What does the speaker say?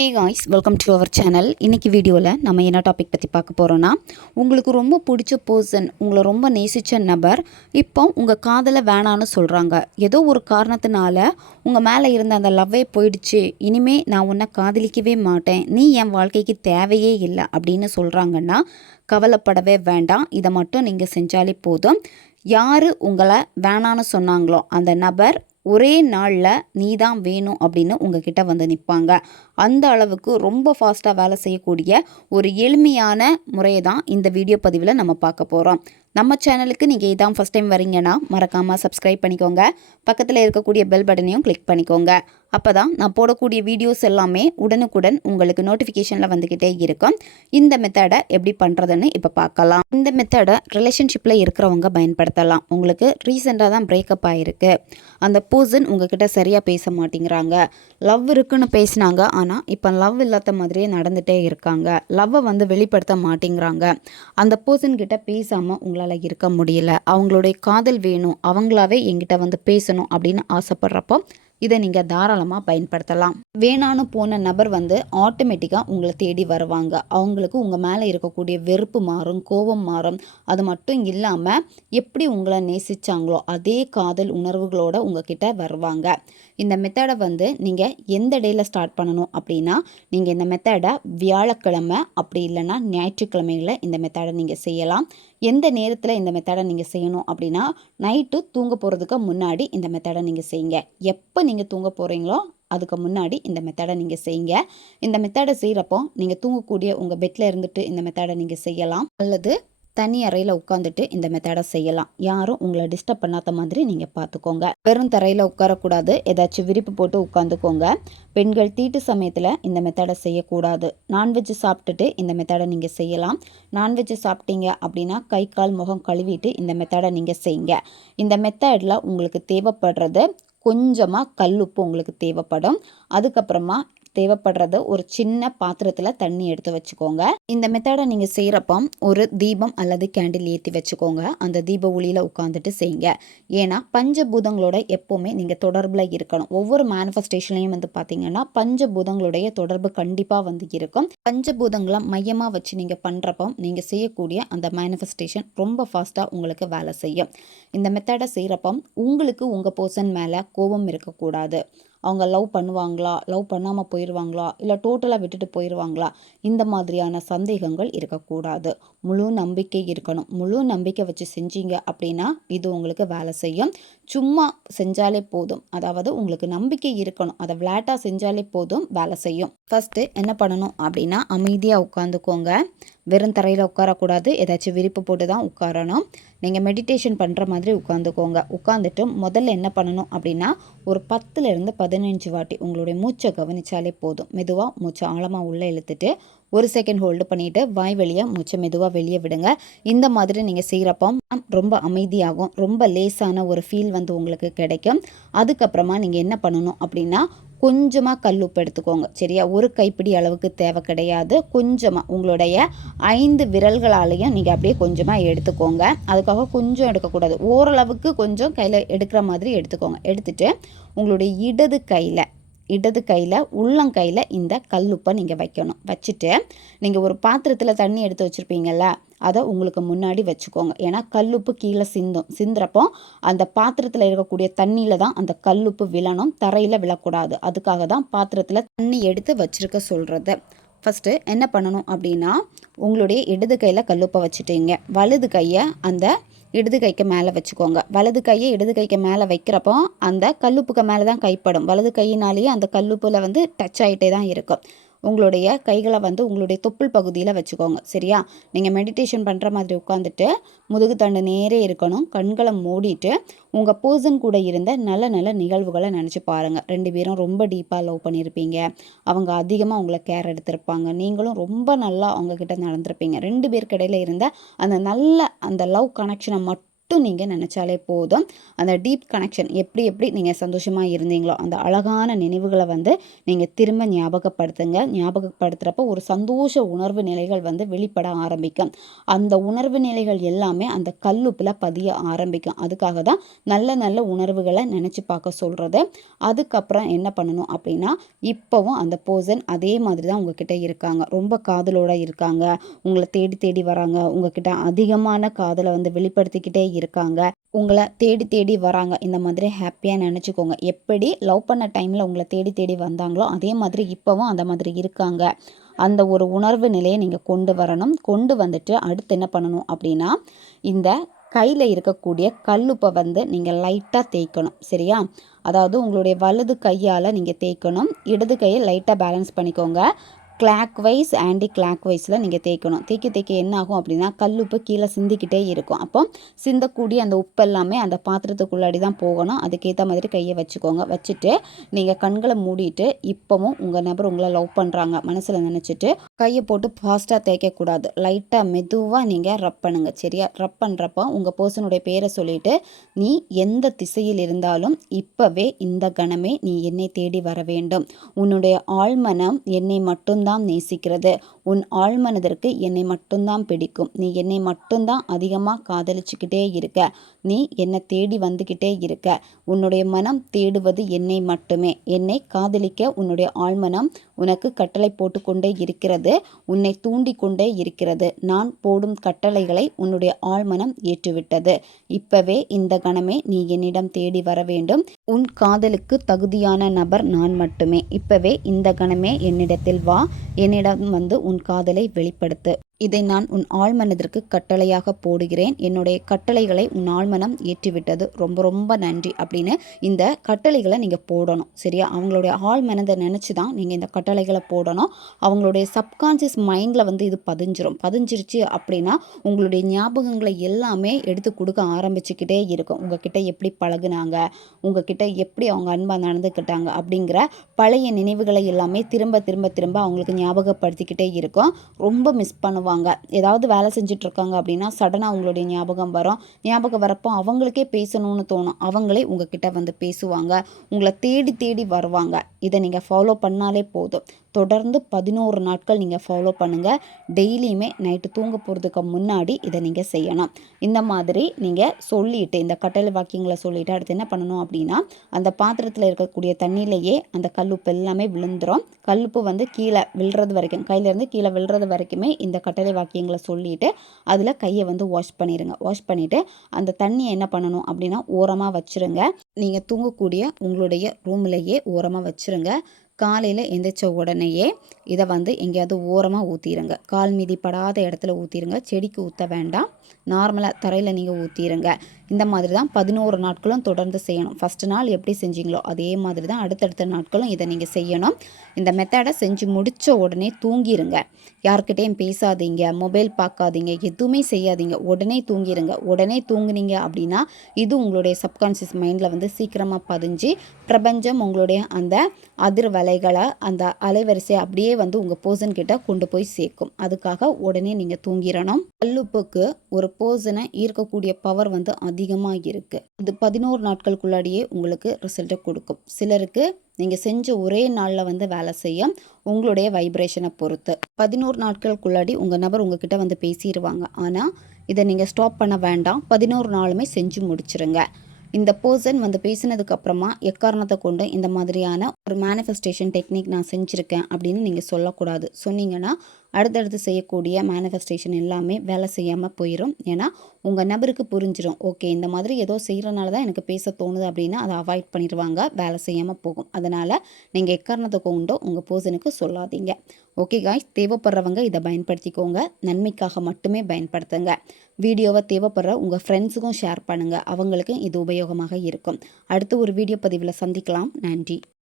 Hey guys welcome to our channel இன்றைக்கி வீடியோவில் நம்ம என்ன டாபிக் பற்றி பார்க்க போகிறோன்னா உங்களுக்கு ரொம்ப பிடிச்ச பர்சன் உங்களை ரொம்ப நேசித்த நபர் இப்போ உங்கள் காதலை வேணான்னு சொல்கிறாங்க ஏதோ ஒரு காரணத்தினால உங்கள் மேலே இருந்த அந்த லவ்வே போயிடுச்சு. இனிமே நான் உன்னை காதலிக்கவே மாட்டேன். நீ என் வாழ்க்கைக்கு தேவையே இல்லை அப்படின்னு சொல்கிறாங்கன்னா கவலைப்படவே வேண்டாம். இதை மட்டும் நீங்கள் செஞ்சாலே போதும். யார் உங்களை வேணான்னு சொன்னாங்களோ அந்த நபர் ஒரே நாளில் நீ தான் வேணும் அப்படின்னு உங்ககிட்ட வந்து நிற்பாங்க அந்த அளவுக்கு ரொம்ப ஃபாஸ்ட்டாக வேலை செய்யக்கூடிய ஒரு எளிமையான முறையை தான் இந்த வீடியோ பதிவில் நம்ம பார்க்க போகிறோம் நம்ம சேனலுக்கு நீங்கள் இதான் ஃபஸ்ட் டைம் வரீங்கன்னா மறக்காமல் சப்ஸ்கிரைப் பண்ணிக்கோங்க. பக்கத்தில் இருக்கக்கூடிய பெல் பட்டனையும் கிளிக் பண்ணிக்கோங்க. அப்போ தான் நான் போடக்கூடிய வீடியோஸ் எல்லாமே உடனுக்குடன் உங்களுக்கு நோட்டிஃபிகேஷனில் வந்துக்கிட்டே இருக்கும். இந்த மெத்தடை எப்படி பண்ணுறதுன்னு இப்போ பார்க்கலாம். இந்த மெத்தடை ரிலேஷன்ஷிப்பில் இருக்கிறவங்க பயன்படுத்தலாம். உங்களுக்கு ரீசெண்டாக தான் பிரேக்கப் ஆகிருக்கு அந்த பர்சன் உங்ககிட்ட சரியாக பேச மாட்டேங்கிறாங்க. லவ் இருக்குன்னு பேசினாங்க ஆனால் இப்போ லவ் இல்லாத மாதிரியே நடந்துகிட்டே இருக்காங்க. லவ்வை வந்து வெளிப்படுத்த மாட்டேங்கிறாங்க. அந்த பர்சன் கிட்ட பேசாமல் உங்களால் இருக்க முடியல. அவங்களுடைய காதல் வேணும். அவங்களாவே என்கிட்ட வந்து பேசணும் அப்படின்னு ஆசைப்படுறப்போ இதை நீங்கள் தாராளமாக பயன்படுத்தலாம். வேணான்னு போன நபர் வந்து ஆட்டோமேட்டிக்காக உங்களை தேடி வருவாங்க. அவங்களுக்கு உங்கள் மேலே இருக்கக்கூடிய வெறுப்பு மாறும் கோபம் மாறும். அது மட்டும் இல்லாமல் எப்படி உங்களை நேசிச்சாங்களோ அதே காதல் உணர்வுகளோட உங்ககிட்ட வருவாங்க. இந்த மெத்தடை வந்து நீங்கள் எந்த டேயில் ஸ்டார்ட் பண்ணணும் அப்படின்னா நீங்கள் இந்த மெத்தடை வியாழக்கிழமை அப்படி இல்லைன்னா ஞாயிற்றுக்கிழமைகளில் இந்த மெத்தடை நீங்கள் செய்யலாம். எந்த நேரத்தில் இந்த மெத்தடை நீங்கள் செய்யணும் அப்படின்னா நைட்டு தூங்க போகிறதுக்கு முன்னாடி இந்த மெத்தடை நீங்கள் செய்யுங்க. எப்போ நீங்கள் தூங்க போகிறீங்களோ அதுக்கு முன்னாடி இந்த மெத்தடை நீங்கள் செய்யுங்க. இந்த மெத்தடை செய்கிறப்போ நீங்கள் தூங்கக்கூடிய உங்கள் பெட்டில் இருந்துட்டு இந்த மெத்தடை நீங்கள் செய்யலாம். அல்லது தனி அறையில் உட்காந்துட்டு இந்த மெத்தடை செய்யலாம். யாரும் உங்களை டிஸ்டர்ப் பண்ணாத மாதிரி நீங்கள் பார்த்துக்கோங்க வெறும் தரையில் உட்காரக்கூடாது. ஏதாச்சும் விரிப்பு போட்டு உட்காந்துக்கோங்க பெண்கள் தீட்டு சமயத்தில் இந்த மெத்தடை செய்யக்கூடாது. நான்வெஜ் சாப்பிட்டுட்டு இந்த மெத்தடை நீங்கள் செய்யலாம். நான்வெஜ் சாப்பிட்டீங்க அப்படின்னா கை கால் முகம் கழுவிட்டு இந்த மெத்தடை நீங்கள் செய்யுங்க. இந்த மெத்தடில் உங்களுக்கு தேவைப்படுறது கொஞ்சமாக கல் உப்பு உங்களுக்கு தேவைப்படும். அதுக்கப்புறமா தேவைப்படுறது ஒரு சின்ன பாத்திரத்தில் தண்ணி எடுத்து வச்சுக்கோங்க. இந்த மெத்தடை நீங்கள் செய்கிறப்போ ஒரு தீபம் அல்லது கேண்டில் ஏற்றி வச்சுக்கோங்க. அந்த தீப ஒளியில் உட்காந்துட்டு செய்யுங்க. ஏன்னா பஞ்சபூதங்களோட எப்போவுமே நீங்கள் தொடர்பில் இருக்கணும். ஒவ்வொரு மேனிஃபெஸ்டேஷன்லையும் வந்து பார்த்தீங்கன்னா பஞ்சபூதங்களுடைய தொடர்பு கண்டிப்பாக வந்து இருக்கும். பஞ்சபூதங்களை மையமாக வச்சு நீங்கள் பண்ணுறப்போ நீங்கள் செய்யக்கூடிய அந்த மேனிஃபெஸ்டேஷன் ரொம்ப ஃபாஸ்ட்டாக உங்களுக்கு வேலை செய்யும். இந்த மெத்தடை செய்கிறப்போ உங்களுக்கு உங்கள் பர்சன் மேலே கோபம் இருக்கக்கூடாது. அவங்க லவ் பண்ணுவாங்களா? லவ் பண்ணாமல் போயிடுவாங்களா இல்லை டோட்டலாக விட்டுட்டு போயிடுவாங்களா இந்த மாதிரியான சந்தேகங்கள் இருக்கக்கூடாது. முழு நம்பிக்கை இருக்கணும். முழு நம்பிக்கை வச்சு செஞ்சீங்க அப்படின்னா இது உங்களுக்கு வேலை செய்யும். சும்மா செஞ்சாலே போதும். அதாவது உங்களுக்கு நம்பிக்கை இருக்கணும். அதை விளையாட்டாக செஞ்சாலே போதும். வேலை செய்யும். ஃபஸ்ட்டு என்ன பண்ணணும் அப்படின்னா அமைதியாக உட்காந்துக்கோங்க. வெறும் தரையில் உட்காரக்கூடாது. ஏதாச்சும் விரிப்பு போட்டு தான் உட்காரணும். நீங்கள் மெடிடேஷன் பண்ணுற மாதிரி உட்காந்துக்கோங்க. உட்காந்துட்டு முதல்ல என்ன பண்ணணும் அப்படின்னா ஒரு பத்துலேருந்து பதினஞ்சு வாட்டி உங்களுடைய மூச்சை கவனித்தாலே போதும். மெதுவாக மூச்சை ஆழமாக உள்ளே இழுத்துட்டு ஒரு செகண்ட் ஹோல்டு பண்ணிவிட்டு வாய் வழியாக மூச்சை மெதுவாக வெளியே விடுங்க. இந்த மாதிரி நீங்கள் செய்கிறப்போ ரொம்ப அமைதியாகும். ரொம்ப லேசான ஒரு ஃபீல் வந்து உங்களுக்கு கிடைக்கும். அதுக்கப்புறமா நீங்கள் என்ன பண்ணணும் அப்படின்னா கொஞ்சமாக கல் உப்பு எடுத்துக்கோங்க. சரியா? ஒரு கைப்பிடி அளவுக்கு தேவை கிடையாது. கொஞ்சமாக உங்களுடைய ஐந்து விரல்களாலையும் நீங்கள் அப்படியே கொஞ்சமாக எடுத்துக்கோங்க. அதுக்காக கொஞ்சம் எடுக்கக்கூடாது. ஓரளவுக்கு கொஞ்சம் கையில் எடுக்கிற மாதிரி எடுத்துக்கோங்க. எடுத்துகிட்டு உங்களுடைய இடது கையில் இடது கையில் உள்ளங்கையில் இந்த கல்லுப்பை நீங்கள் வைக்கணும். வச்சுட்டு நீங்கள் ஒரு பாத்திரத்தில் தண்ணி எடுத்து வச்சுருப்பீங்கள்ல அதை உங்களுக்கு முன்னாடி வச்சுக்கோங்க. ஏன்னா கல்லுப்பு கீழே சிந்தும். சிந்துறப்போ அந்த பாத்திரத்தில் இருக்கக்கூடிய தண்ணியில் தான் அந்த கல்லுப்பு விழணும். தரையில் விழக்கூடாது. அதுக்காக தான் பாத்திரத்தில் தண்ணி எடுத்து வச்சுருக்க சொல்கிறது ஃபஸ்ட்டு என்ன பண்ணணும் அப்படின்னா உங்களுடைய இடது கையில் கல்லுப்பை வச்சுட்டீங்க. வலது கையை அந்த இடது கைக்கு மேலே வச்சுக்கோங்க. வலது கையை இடது கைக்கு மேலே வைக்கிறப்போ அந்த கல்லுப்புக்கு மேலே தான் கைப்படும். வலது கையினாலேயே அந்த கல்லுப்பில் வந்து டச் ஆகிட்டே தான் இருக்கும். உங்களுடைய கைகளை வந்து உங்களுடைய தொப்புள் பகுதியில் வச்சுக்கோங்க. சரியா? நீங்கள் மெடிடேஷன் பண்ணுற மாதிரி உட்காந்துட்டு முதுகு தண்டு நேரே இருக்கணும். கண்களை மூடிட்டு உங்கள் பர்சன் கூட இருந்த நல்ல நல்ல நிகழ்வுகளை நினச்சி பாருங்கள் ரெண்டு பேரும் ரொம்ப டீப்பாக லவ் பண்ணியிருப்பீங்க அவங்க அதிகமாக உங்களை கேர் எடுத்திருப்பாங்க. நீங்களும் ரொம்ப நல்லா அவங்கக்கிட்ட நடந்திருப்பீங்க. ரெண்டு பேருக்கு இடையில இருந்த அந்த நல்ல அந்த லவ் கனெக்ஷனை மட்டும் மட்டும் நீங்கள் நினச்சாலே போதும். அந்த டீப் கனெக்ஷன் எப்படி எப்படி நீங்கள் சந்தோஷமாக இருந்தீங்களோ அந்த அழகான நினைவுகளை வந்து நீங்கள் திரும்ப ஞாபகப்படுத்துங்க. ஞாபகப்படுத்துகிறப்ப ஒரு சந்தோஷ உணர்வு நிலைகள் வந்து வெளிப்பட ஆரம்பிக்கும். அந்த உணர்வு நிலைகள் எல்லாமே அந்த கல்லுப்பில் பதிய ஆரம்பிக்கும். அதுக்காக தான் நல்ல நல்ல உணர்வுகளை நினச்சி பார்க்க சொல்கிறது அதுக்கப்புறம் என்ன பண்ணணும் அப்படின்னா இப்போவும் அந்த பர்சன் அதே மாதிரி தான் உங்ககிட்ட இருக்காங்க. ரொம்ப காதலோட இருக்காங்க. உங்களை தேடி தேடி வராங்க. உங்ககிட்ட அதிகமான காதலை வந்து வெளிப்படுத்திக்கிட்டே இருக்காங்க. உங்களை தேடி தேடி வராங்க. இந்த மாதிரி ஹாப்பியாக நினச்சிக்கோங்க. எப்படி லவ் பண்ண டைமில் உங்களை தேடி தேடி வந்தாங்களோ அதே மாதிரி இப்போவும் அந்த மாதிரி இருக்காங்க. அந்த ஒரு உணர்வு நிலையை நீங்கள் கொண்டு வரணும். கொண்டு வந்துட்டு அடுத்து என்ன பண்ணணும் அப்படின்னா இந்த கையில் இருக்கக்கூடிய கல்லுப்பை வந்து நீங்கள் லைட்டாக தேய்க்கணும். சரியா? அதாவது உங்களுடைய வலது கையால் நீங்கள் தேய்க்கணும். இடது கையை லைட்டாக பேலன்ஸ் பண்ணிக்கோங்க. கிளாக் வைஸ் ஆன்டி கிளாக் வைஸில் நீங்கள் தேய்க்கணும். தேய்க்க தேய்க்க என்ன ஆகும் அப்படின்னா கல் உப்பு கீழே சிந்திக்கிட்டே இருக்கும். அப்போ சிந்தக்கூடிய அந்த உப்பு எல்லாமே அந்த பாத்திரத்துக்குள்ளாடி தான் போகணும். அதுக்கேற்ற மாதிரி கையை வச்சுக்கோங்க. வச்சுட்டு நீங்கள் கண்களை மூடிட்டு இப்போவும் உங்கள் நபர் உங்களை லவ் பண்ணுறாங்க மனசில் நினச்சிட்டு கையை போட்டு ஃபாஸ்ட்டாக தேய்க்கக்கூடாது. லைட்டாக மெதுவாக நீங்கள் ரப் பண்ணுங்கள் சரியா? ரப் பண்ணுறப்போ உங்கள் பர்சனுடைய பேரை சொல்லிவிட்டு நீ எந்த திசையில் இருந்தாலும் இப்போவே இந்த கணமே நீ என்னை தேடி வர வேண்டும். உன்னுடைய ஆழ்மனம் என்னை மட்டும்தான் தான் நேசிக்கிறது. உன் ஆழ்மனதிற்கு என்னை மட்டும்தான் பிடிக்கும். நீ என்னை மட்டும்தான் அதிகமாக காதலிச்சுக்கிட்டே இருக்க. நீ என்னை தேடி வந்துக்கிட்டே இருக்க. உன்னுடைய மனம் தேடுவது என்னை மட்டுமே. என்னை காதலிக்க உன்னுடைய ஆழ்மனம் உனக்கு கட்டளை போட்டுக்கொண்டே இருக்கிறது. உன்னை தூண்டி கொண்டே இருக்கிறது. நான் போடும் கட்டளைகளை உன்னுடைய ஆழ்மனம் ஏற்றுவிட்டது. இப்பவே இந்த கணமே நீ என்னிடம் தேடி வர வேண்டும். உன் காதலுக்கு தகுதியான நபர் நான் மட்டுமே. இப்பவே இந்த கணமே என்னிடத்தில் வா. என்னிடம் வந்து உன் காதலை வெளிப்படுத்து. இதை நான் உன் ஆழ்மனதிற்கு கட்டளையாக போடுகிறேன். என்னுடைய கட்டளைகளை உன் ஆழ்மனம் ஏற்றிவிட்டது. ரொம்ப ரொம்ப நன்றி அப்படின்னு இந்த கட்டளைகளை நீங்கள் போடணும். சரியா? அவங்களுடைய ஆழ்மனதை நினச்சி தான் நீங்கள் இந்த கட்டளைகளை போடணும். அவங்களுடைய சப்கான்சியஸ் மைண்டில் வந்து இது பதிஞ்சிரும். பதிஞ்சிருச்சு அப்படின்னா உங்களுடைய ஞாபகங்களை எல்லாமே எடுத்து கொடுக்க ஆரம்பிச்சுக்கிட்டே இருக்கும். உங்ககிட்ட எப்படி பழகுனாங்க? உங்ககிட்ட எப்படி அவங்க அன்பாக நடந்துக்கிட்டாங்க? அப்படிங்கிற பழைய நினைவுகளை எல்லாமே திரும்ப திரும்ப திரும்ப அவங்களுக்கு ஞாபகப்படுத்திக்கிட்டே இருக்கும். ரொம்ப மிஸ் பண்ணுவாங்க. பண்ணுவாங்க ஏதாவது வேலை செஞ்சிட்ருக்காங்க அப்படின்னா சடனாக அவங்களுடைய ஞாபகம் வரும். ஞாபகம் வரப்போ அவங்களுக்கே பேசணும்னு தோணும். அவங்களே உங்ககிட்ட வந்து பேசுவாங்க. உங்களை தேடி தேடி வருவாங்க. இதை நீங்கள் ஃபாலோ பண்ணாலே போதும். தொடர்ந்து பதினோரு நாட்கள் நீங்கள் ஃபாலோ பண்ணுங்கள் டெய்லியுமே நைட்டு தூங்க போகிறதுக்கு முன்னாடி இதை நீங்கள் செய்யணும். இந்த மாதிரி நீங்கள் சொல்லிவிட்டு இந்த கட்டளை வாக்கியங்களை சொல்லிவிட்டு அடுத்து என்ன பண்ணணும் அப்படின்னா அந்த பாத்திரத்தில் இருக்கக்கூடிய தண்ணியிலேயே அந்த கல்லுப்பு எல்லாமே விழுந்துடும் கல்லுப்பு வந்து கீழே விழுறது வரைக்கும் கையிலேருந்து கீழே விழுறது வரைக்குமே இந்த கட்டளை வாக்கியங்களை சொல்லிவிட்டு அதில் கையை வந்து வாஷ் பண்ணிடுங்க வாஷ் பண்ணிவிட்டு அந்த தண்ணியை என்ன பண்ணணும் அப்படின்னா ஓரமாக வச்சுருங்க. நீங்கள் தூங்கக்கூடிய உங்களுடைய ரூம்லேயே ஓரமாக வச்சுருங்க. காலையில் எந்திரிச்ச உடனேயே இதை வந்து எங்கேயாவது ஓரமாக ஊற்றிடுங்க கால் மீதி படாத இடத்துல ஊற்றிடுங்க செடிக்கு ஊற்ற வேண்டாம். நார்மலாக தரையில் நீங்கள் ஊற்றிடுங்க இந்த மாதிரி தான் பதினோரு நாட்களும் தொடர்ந்து செய்யணும். ஃபஸ்ட்டு நாள் எப்படி செஞ்சீங்களோ அதே மாதிரி தான் அடுத்தடுத்த நாட்களும் இதை நீங்கள் செய்யணும். இந்த மெத்தடை செஞ்சு முடித்த உடனே தூங்கிடுங்க யார்கிட்டேயும் பேசாதீங்க மொபைல் பார்க்காதீங்க எதுவுமே செய்யாதீங்க. உடனே தூங்கிடுங்க உடனே தூங்குனீங்க அப்படின்னா இது உங்களுடைய சப்கான்ஷியஸ் மைண்டில் வந்து சீக்கிரமாக பதிஞ்சு பிரபஞ்சம் உங்களுடைய அந்த அதிர்வலைகளை அந்த அலைவரிசை அப்படியே வந்து உங்கள் பர்சன் கிட்ட கொண்டு போய் சேர்க்கும். அதுக்காக உடனே நீங்கள் தூங்கிடணும். கல்லுப்புக்கு ஒரு பர்சனை ஈர்க்கக்கூடிய பவர் வந்து அதிகமாக இருக்குது இது பதினோரு நாட்களுக்குள்ளாடியே உங்களுக்கு ரிசல்ட்டை கொடுக்கும். சிலருக்கு நீங்கள் செஞ்ச ஒரே நாளில் வந்து வேலை செய்ய உங்களுடைய வைப்ரேஷனை பொறுத்து. பதினோரு நாட்களுக்குள்ளாடி உங்கள் நபர் உங்ககிட்ட வந்து பேசிடுவாங்க ஆனால் இதை நீங்கள் ஸ்டாப் பண்ண வேண்டாம். பதினோரு நாளுமே செஞ்சு முடிச்சிருங்க. இந்த பர்சன் வந்து பேசினதுக்கு அப்புறமா எக்காரணத்தை கொண்டு இந்த மாதிரியான ஒரு மேனிஃபெஸ்டேஷன் டெக்னிக் நான் செஞ்சுருக்கேன் அப்படின்னு நீங்கள் சொல்லக்கூடாது. சொன்னீங்கன்னா அடுத்தடுத்து செய்யக்கூடிய மேனிஃபெஸ்டேஷன் எல்லாமே வேலை செய்யாமல் போயிடும் ஏன்னா உங்கள் நபருக்கு புரிஞ்சிடும் ஓகே இந்த மாதிரி ஏதோ செய்கிறனால தான் எனக்கு பேச தோணுது அப்படின்னா அதை அவாய்ட் பண்ணிடுவாங்க. வேலை செய்யாமல் போகும். அதனால் நீங்கள் எக்காரணத்தை கொண்டோ உங்கள் பர்சனுக்கு சொல்லாதீங்க. ஓகே காய்ஸ் தேவைப்படுறவங்க இதை பயன்படுத்திக்கோங்க. நன்மைக்காக மட்டுமே பயன்படுத்துங்க. வீடியோவை தேவைப்படுற உங்கள் ஃப்ரெண்ட்ஸுக்கும் ஷேர் பண்ணுங்கள் அவங்களுக்கும் இது உபயோகமாக இருக்கும். அடுத்து ஒரு வீடியோ பதிவில் சந்திக்கலாம். நன்றி.